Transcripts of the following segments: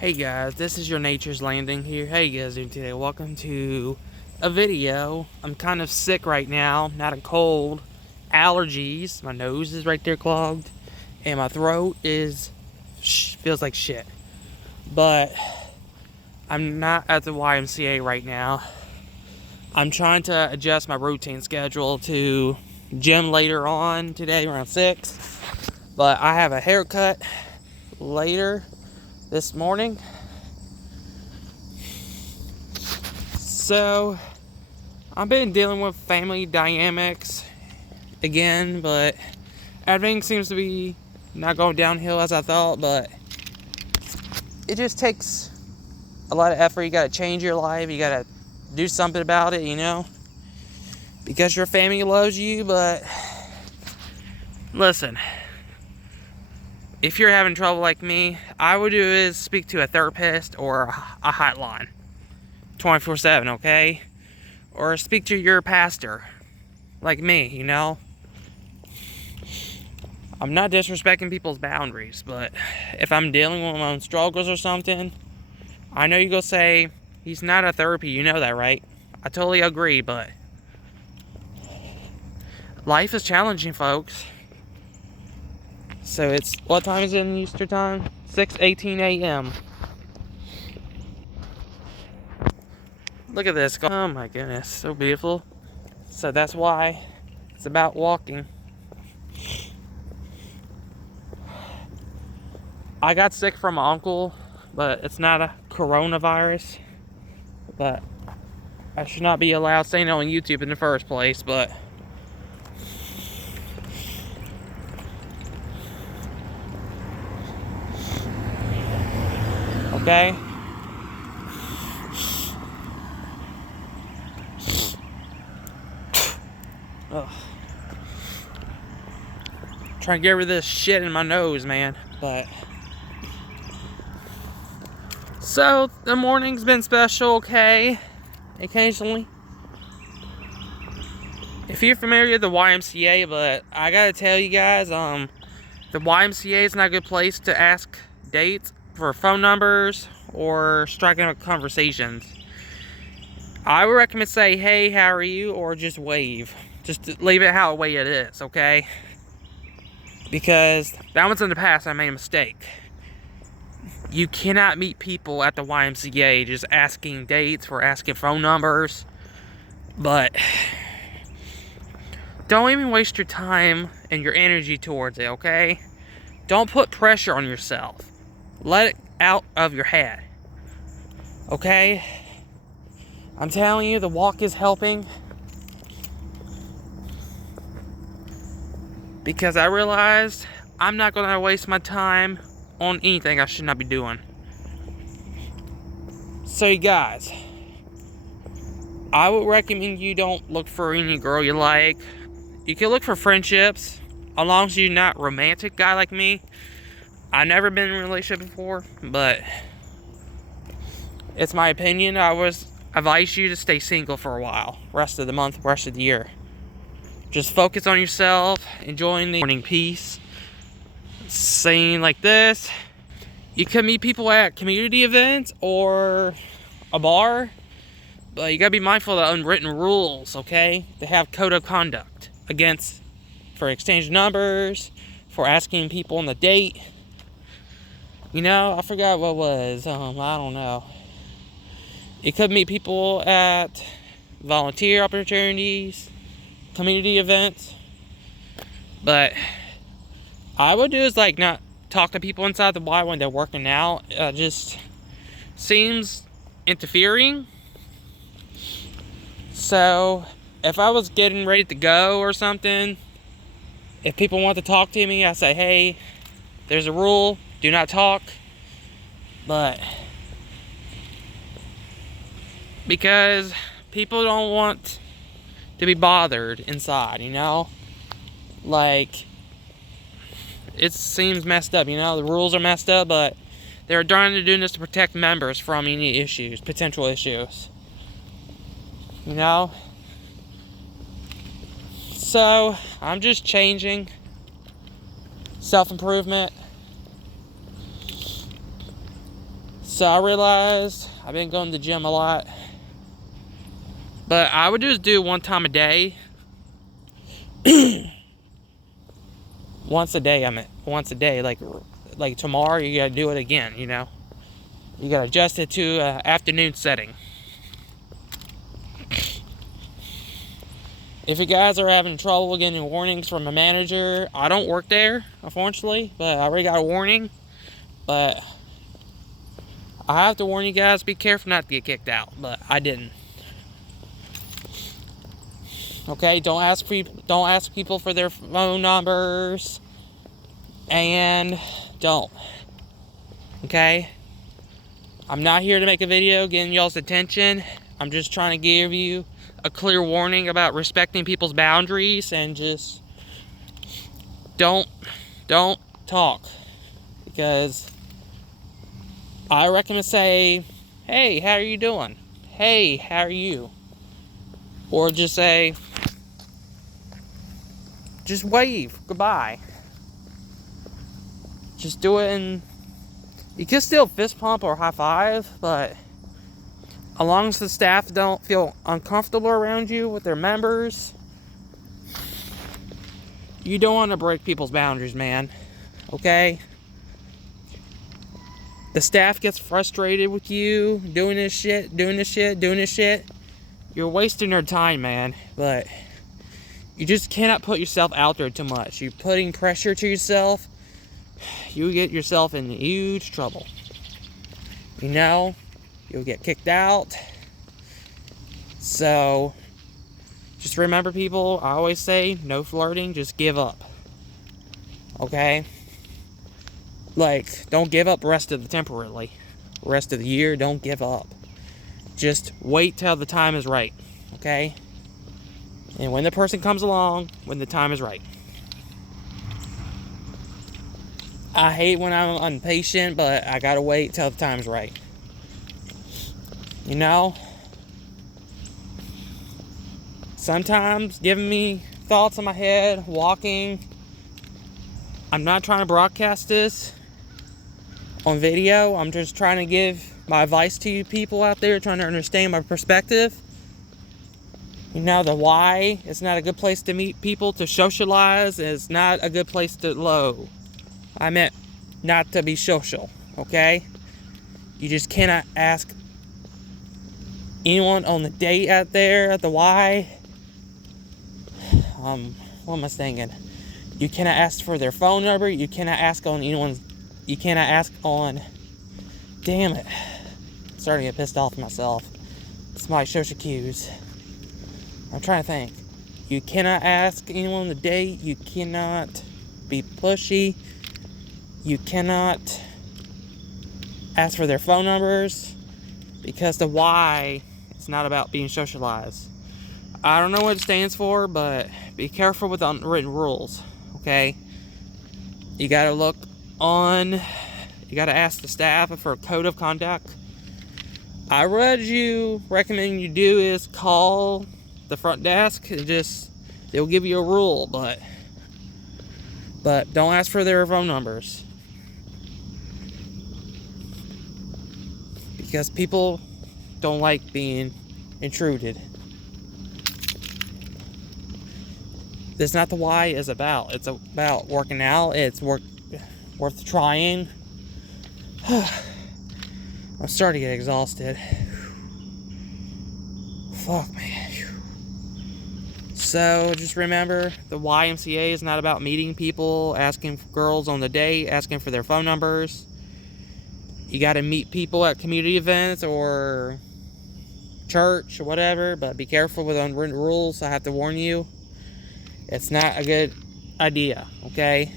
Hey guys, this is your Nature's Landing here. How you guys doing today? Welcome to a video. I'm kind of sick right now, not a cold, allergies. My nose is right there clogged, and my throat feels like shit. But I'm not at the YMCA right now. I'm trying to adjust my routine schedule to gym later on today around 6. But I have a haircut later this morning. So I've been dealing with family dynamics again, but everything seems to be not going downhill as I thought, but it just takes a lot of effort. You gotta change your life, you gotta do something about it, because your family loves you. But listen, if you're having trouble like me, I would do is speak to a therapist or a hotline 24/7, okay? Or speak to your pastor like me, I'm not disrespecting people's boundaries, but if I'm dealing with my own struggles or something, I know you go say, he's not a therapy, you know that, right? I totally agree, but life is challenging, folks. So what time is it in Eastern time? 6:18 a.m. Look at this. Oh my goodness, so beautiful. So that's why it's about walking. I got sick from my uncle, but it's not a coronavirus. But I should not be allowed saying it on YouTube in the first place, but okay. Ugh. Trying to get rid of this shit in my nose, man. But so the morning's been special, okay? Occasionally. If you're familiar with the YMCA, but I gotta tell you guys, the YMCA is not a good place to ask dates for phone numbers or striking up conversations. I would recommend say, hey, how are you? Or just wave. Just leave it how the way it is, okay? Because that one's in the past, I made a mistake. You cannot meet people at the YMCA just asking dates or asking phone numbers. But don't even waste your time and your energy towards it, okay? Don't put pressure on yourself. Let it out of your head, okay? I'm telling you, the walk is helping. Because I realized I'm not going to waste my time on anything I should not be doing. So you guys, I would recommend you don't look for any girl you like. You can look for friendships, as long as you're not a romantic guy like me. I've never been in a relationship before, but it's my opinion. I would advise you to stay single for a while, rest of the month, rest of the year. Just focus on yourself, enjoying the morning peace. Saying like this, you can meet people at community events or a bar, but you gotta be mindful of the unwritten rules, okay? They have code of conduct for exchange numbers, for asking people on the date. I forgot what it was. I don't know. You could meet people at volunteer opportunities, community events, but I would do is not talk to people inside the Y when they're working out. Just seems interfering. So if I was getting ready to go or something, if people want to talk to me, I say, hey, there's a rule, do not talk. But because people don't want to be bothered inside, it seems messed up, the rules are messed up, but they're trying to do this to protect members from any issues, potential issues. So I'm just changing. Self-improvement. So I realized I've been going to the gym a lot, but I would just do one time a day. Once a day, once a day. Like tomorrow, you gotta do it again, you know? You gotta adjust it to an afternoon setting. If you guys are having trouble getting warnings from a manager, I don't work there, unfortunately, but I already got a warning. But I have to warn you guys, be careful not to get kicked out, but I didn't. Okay, don't ask people for their phone numbers, and don't. Okay? I'm not here to make a video getting y'all's attention. I'm just trying to give you a clear warning about respecting people's boundaries, and just don't talk, because I recommend say, hey, how are you doing? Hey, how are you? Or just say, just wave goodbye. Just do it, and you can still fist pump or high five, but as long as the staff don't feel uncomfortable around you with their members, you don't want to break people's boundaries, man. Okay? The staff gets frustrated with you doing this shit. You're wasting their time, man. But you just cannot put yourself out there too much. You're putting pressure to yourself. You get yourself in huge trouble. You know, you'll get kicked out. So, just remember, people, I always say, no flirting, just give up. Okay? Like, don't give up rest of the year, don't give up. Just wait till the time is right. Okay? And when the person comes along, when the time is right. I hate when I'm impatient, but I gotta wait till the time's right. You know? Sometimes giving me thoughts in my head, walking. I'm not trying to broadcast this on video. I'm just trying to give my advice to you people out there, trying to understand my perspective. You know, the Y is not a good place to meet people, to socialize. It's not a good place to low. I meant not to be social, okay? You just cannot ask anyone on the date out there at the Y. What am I thinking? You cannot ask for their phone number. You cannot ask on anyone's. You cannot ask on. Damn it! I'm starting to get pissed off at myself. It's my social cues. I'm trying to think. You cannot ask anyone on the date. You cannot be pushy. You cannot ask for their phone numbers, because the Y is not about being socialized. I don't know what it stands for, but be careful with unwritten rules, okay? You gotta you gotta ask the staff for a code of conduct. I recommend you do is call the front desk, and they'll give you a rule, but don't ask for their phone numbers. Because people don't like being intruded. That's not the why is about. It's about working out. It's worth trying. I'm starting to get exhausted. Fuck, man. So just remember, the YMCA is not about meeting people, asking girls on the date, asking for their phone numbers. You got to meet people at community events or church or whatever, but be careful with unwritten rules. I have to warn you. It's not a good idea, okay?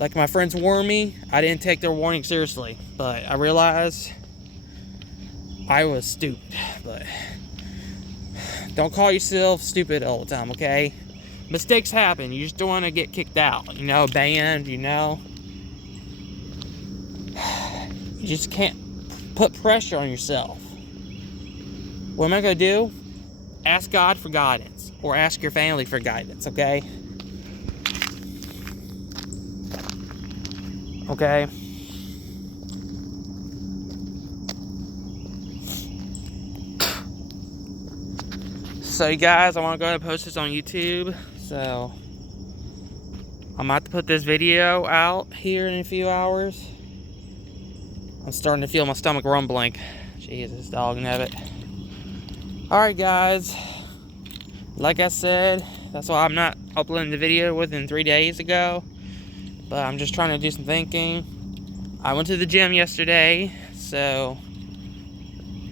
Like my friends warned me, I didn't take their warning seriously, but I realized I was stupid. But don't call yourself stupid all the time, okay? Mistakes happen. You just don't want to get kicked out, you know, banned, you know? You just can't put pressure on yourself. What am I going to do? Ask God for guidance, or ask your family for guidance, okay? Okay? So you guys, I want to go ahead and post this on YouTube. So I'm about to put this video out here in a few hours. I'm starting to feel my stomach rumbling. Jesus, dog nabbit. Alright guys, like I said, that's why I'm not uploading the video within 3 days ago. But I'm just trying to do some thinking. I went to the gym yesterday, so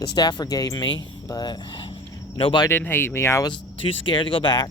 the staff forgave me, but nobody didn't hate me. I was too scared to go back.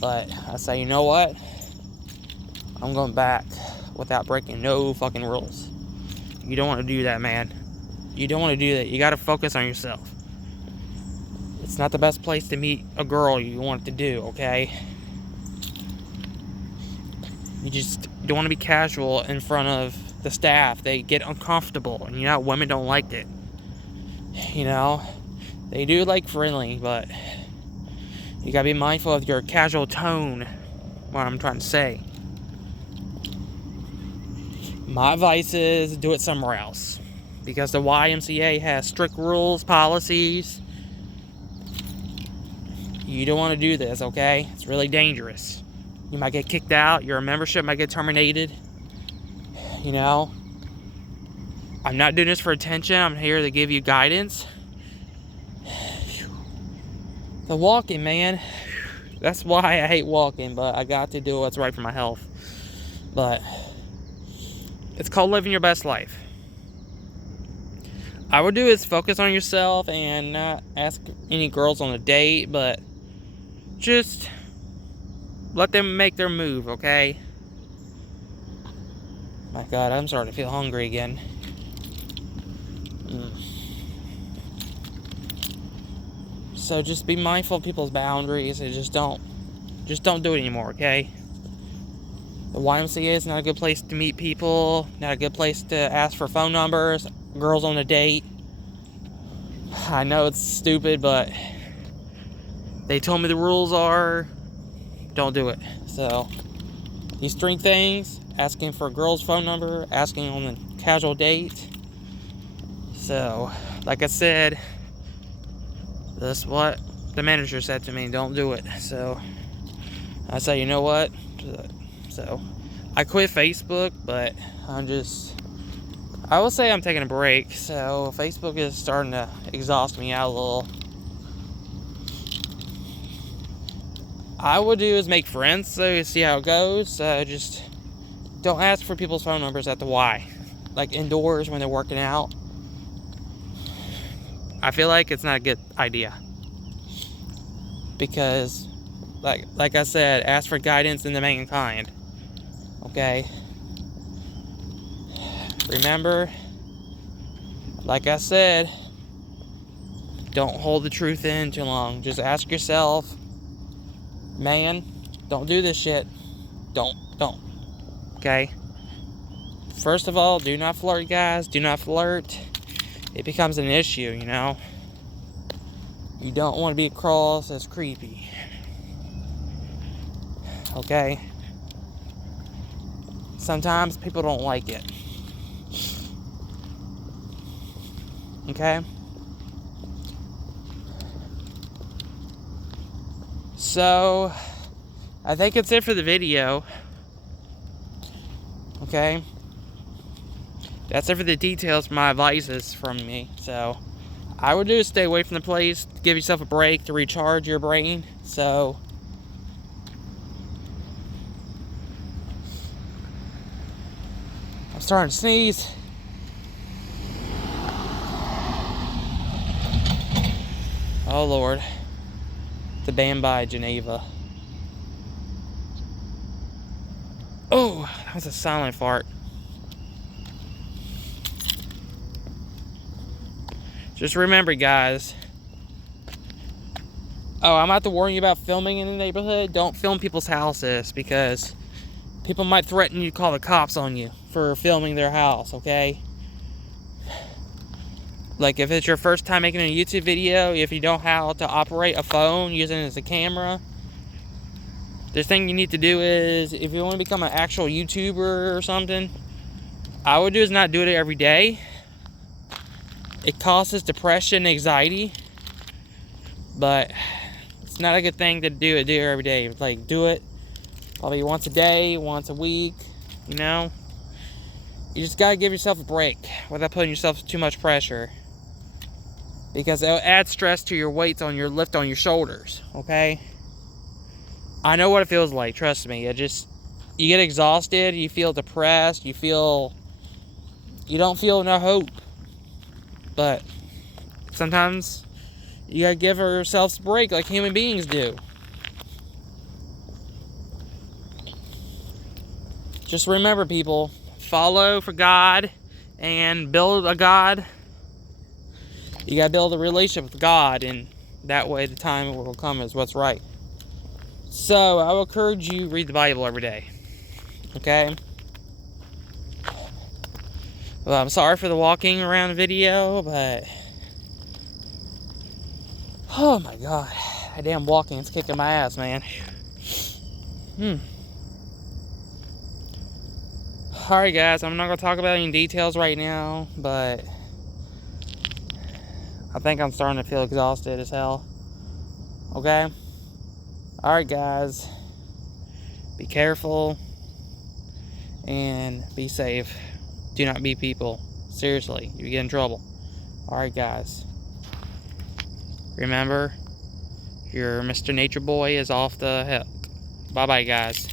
But I say, you know what? I'm going back without breaking no fucking rules. You don't want to do that, man. You don't want to do that. You got to focus on yourself. It's not the best place to meet a girl you want to do, okay? You just don't want to be casual in front of the staff. They get uncomfortable, and you know, women don't like it. You know, they do like friendly, but you gotta be mindful of your casual tone, what I'm trying to say. My advice is do it somewhere else, because the YMCA has strict rules, policies. You don't want to do this, okay? It's really dangerous. You might get kicked out. Your membership might get terminated. You know, I'm not doing this for attention. I'm here to give you guidance. The walking, man. That's why I hate walking, but I got to do what's right for my health. But it's called living your best life. I would do is focus on yourself and not ask any girls on a date, but just let them make their move, okay? My God, I'm starting to feel hungry again. So just be mindful of people's boundaries and just don't do it anymore, okay? The YMCA is not a good place to meet people, not a good place to ask for phone numbers, girls on a date. I know it's stupid, but they told me the rules are don't do it. So these 3 things: asking for a girl's phone number, asking on a casual date. So like I said, that's what the manager said to me, don't do it. So I say, you know what? So I quit Facebook, but I will say I'm taking a break. So Facebook is starting to exhaust me out a little. I would do is make friends, so you see how it goes. Just don't ask for people's phone numbers at the Y, like indoors when they're working out. I feel like it's not a good idea, because like I said, ask for guidance in the mankind, okay? Remember, like I said, don't hold the truth in too long. Just ask yourself, man, don't do this shit. Don't, okay? First of all, do not flirt, guys. Do not flirt. It becomes an issue, you know? You don't want to be across as creepy. Okay? Sometimes people don't like it. Okay? So, I think it's it for the video. Okay? That's it for the details, my advices from me. So, I would do is stay away from the place, give yourself a break to recharge your brain. So, I'm starting to sneeze. Oh Lord. The band by Geneva. Oh, that was a silent fart. Just remember, guys. Oh, I'm about to warn you about filming in the neighborhood. Don't film people's houses, because people might threaten you to call the cops on you for filming their house, okay? Like, if it's your first time making a YouTube video, if you don't know how to operate a phone using it as a camera, the thing you need to do is, if you want to become an actual YouTuber or something, I would do is not do it every day. It causes depression, anxiety, but It's not a good thing to do it every day. Like, do it probably once a day, once a week, you know? You just gotta give yourself a break without putting yourself too much pressure. Because it'll add stress to your weights on your lift on your shoulders, okay? I know what it feels like, trust me. You get exhausted, you feel depressed, you don't feel no hope. But sometimes you gotta give ourselves a break like human beings do. Just remember, people, follow for God and build a God. You gotta build a relationship with God, and that way the time will come is what's right. So I will encourage you, read the Bible every day. Okay? Well, I'm sorry for the walking around video, but oh my god, that damn walking is kicking my ass, man. Alright guys, I'm not going to talk about any details right now, but I think I'm starting to feel exhausted as hell. Okay? Alright guys, be careful and be safe. Do not be people. Seriously, you get in trouble. Alright guys, remember, your Mr. Nature Boy is off the hook. Bye bye guys.